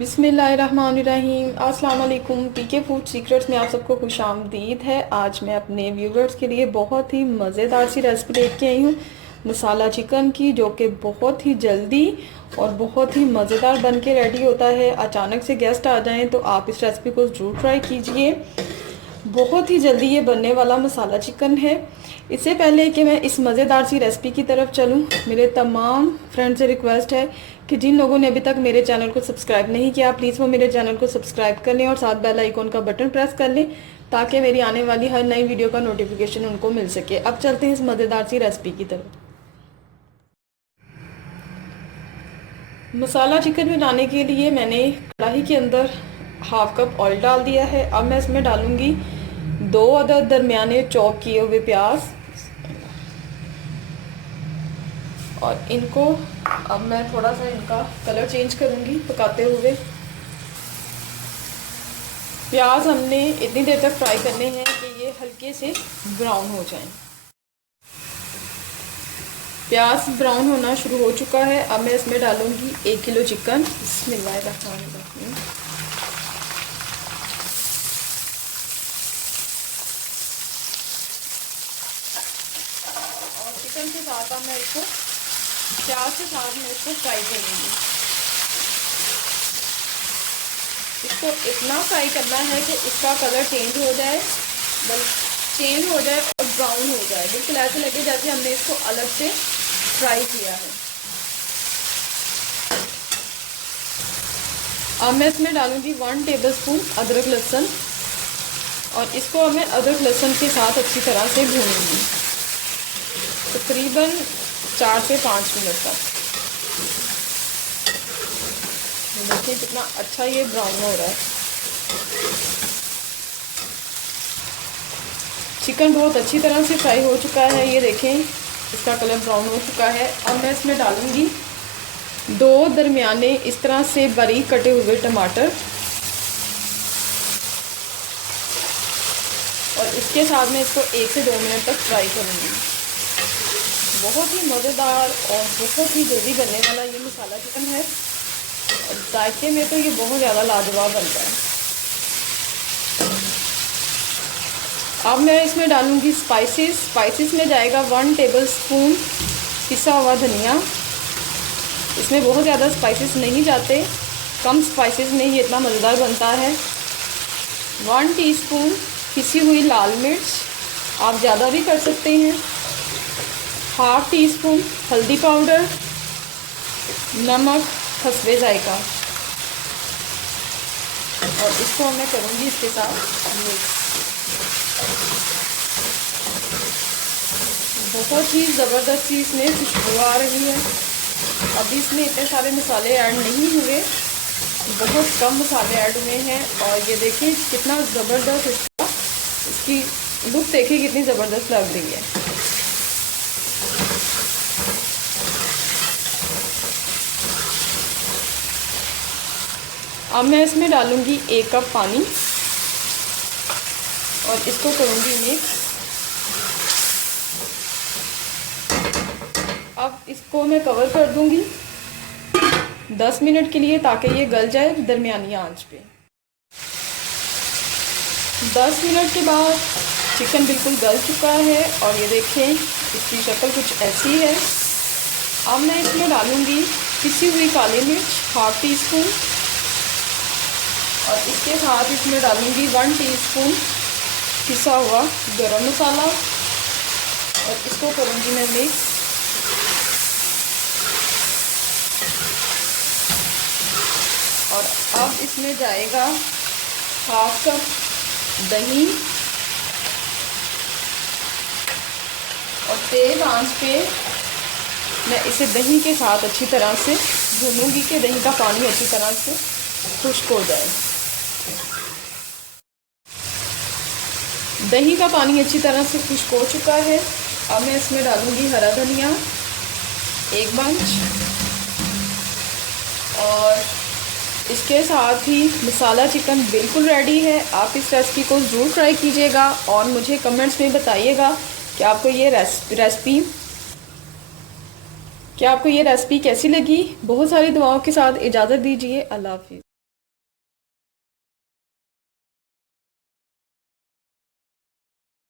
बिस्मिल्लाहिर्रहमानिर्रहीम। अस्सलाम वालेकुम। पीके फूड सीक्रेट्स में आप सबको खुशामदीद है। आज मैं अपने व्यूवर्स के लिए बहुत ही मज़ेदार सी रेसिपी लेके आई हूँ मसाला चिकन की, जो कि बहुत ही जल्दी और बहुत ही मज़ेदार बन के रेडी होता है। अचानक से गेस्ट आ जाएं तो आप इस रेसिपी को ज़रूर ट्राई कीजिए। बहुत ही जल्दी ये बनने वाला मसाला चिकन है। इससे पहले कि मैं इस मज़ेदार सी रेसिपी की तरफ चलूं, मेरे तमाम फ्रेंड से रिक्वेस्ट है कि जिन लोगों ने अभी तक मेरे चैनल को सब्सक्राइब नहीं किया, प्लीज़ वो मेरे चैनल को सब्सक्राइब कर लें और साथ बेल आइकॉन का बटन प्रेस कर लें ताकि मेरी आने वाली हर नई वीडियो का नोटिफिकेशन उनको मिल सके। अब चलते हैं इस मज़ेदार सी रेसिपी की तरफ। मसाला चिकन बनाने के लिए मैंने कढ़ाई के अंदर हाफ कप ऑयल डाल दिया है। अब मैं इसमें डालूंगी 2 अदद दरमियाने चॉप किए हुए प्याज और इनको अब मैं थोड़ा सा इनका कलर चेंज करूंगी पकाते हुए। प्याज हमने इतनी देर तक फ्राई करने हैं कि ये हल्के से ब्राउन हो जाएं। प्याज ब्राउन होना शुरू हो चुका है। अब मैं इसमें डालूंगी 1 किलो चिकन। बिस्मिल्लाहिर्रहमानिर्रहीम। और चिकन के साथ अब मैं इसको प्याज के साथ मैं इसको फ्राई करूँगी। इसको इतना फ्राई करना है कि इसका कलर चेंज हो जाए, और ब्राउन हो जाए। बिल्कुल ऐसे लगे जैसे हमने इसको अलग से फ्राई किया है। अब मैं इसमें डालूंगी 1 टेबलस्पून अदरक लहसुन और इसको मैं अदरक लहसुन के साथ अच्छी तरह से भूनूंगी तकरीबन 4 से 5 मिनट तक। देखिए कितना अच्छा ये ब्राउन हो रहा है। चिकन बहुत अच्छी तरह से फ्राई हो चुका है। ये देखें इसका कलर ब्राउन हो चुका है। अब मैं इसमें डालूंगी 2 दरमियाने इस तरह से बारीक कटे हुए टमाटर और इसके साथ मैं इसको 1 से 2 मिनट तक फ्राई करूँगी। बहुत ही मज़ेदार और बहुत ही जल्दी बनने वाला ये मसाला चिकन है। जायके में तो ये बहुत ज़्यादा लाजवाब बनता है। अब मैं इसमें डालूंगी स्पाइसेस में जाएगा 1 टेबलस्पून पिसा हुआ धनिया। इसमें बहुत ज़्यादा स्पाइसेस नहीं जाते, कम स्पाइसेस में ये इतना मज़ेदार बनता है। 1 टीस्पून पिसी हुई लाल मिर्च, आप ज़्यादा भी कर सकते हैं। 1/2 टीस्पून हल्दी पाउडर, नमक हस्बे जायका और इसको मैं करूँगी इसके साथ मिक्स। बहुत ही ज़बरदस्त इसमें खुशबू आ रही है। अभी इसमें इतने सारे मसाले ऐड नहीं हुए, बहुत कम मसाले ऐड हुए हैं। और ये देखिए कितना ज़बरदस्त इसकी लुक देखिए कितनी ज़बरदस्त लग रही है। अब मैं इसमें डालूंगी 1 कप पानी और इसको करूँगी मिक्स। अब इसको मैं कवर कर दूंगी 10 मिनट के लिए ताकि ये गल जाए दरमियानी आंच पे। 10 मिनट के बाद चिकन बिल्कुल गल चुका है और ये देखें इसकी शक्ल कुछ ऐसी है। अब मैं इसमें डालूंगी पिसी हुई काली मिर्च 1/2 टीस्पून और इसके साथ इसमें डालूंगी 1 टीस्पून पिसा हुआ गरम मसाला और इसको करूँगी मैं मिक्स। और अब इसमें जाएगा 1/2 कप दही और तेज आंच पे मैं इसे दही के साथ अच्छी तरह से भूनूंगी कि दही का पानी अच्छी तरह से खुश्क हो जाए। दही का पानी अच्छी तरह से खुश्क हो चुका है। अब मैं इसमें डालूंगी हरा धनिया 1 बंच और इसके साथ ही मसाला चिकन बिल्कुल रेडी है। आप इस रेसिपी को ज़रूर ट्राई कीजिएगा और मुझे कमेंट्स में बताइएगा कि आपको ये रेसिपी कैसी लगी। बहुत सारी दुआओं के साथ इजाज़त दीजिए। अल्लाह हाफिज़।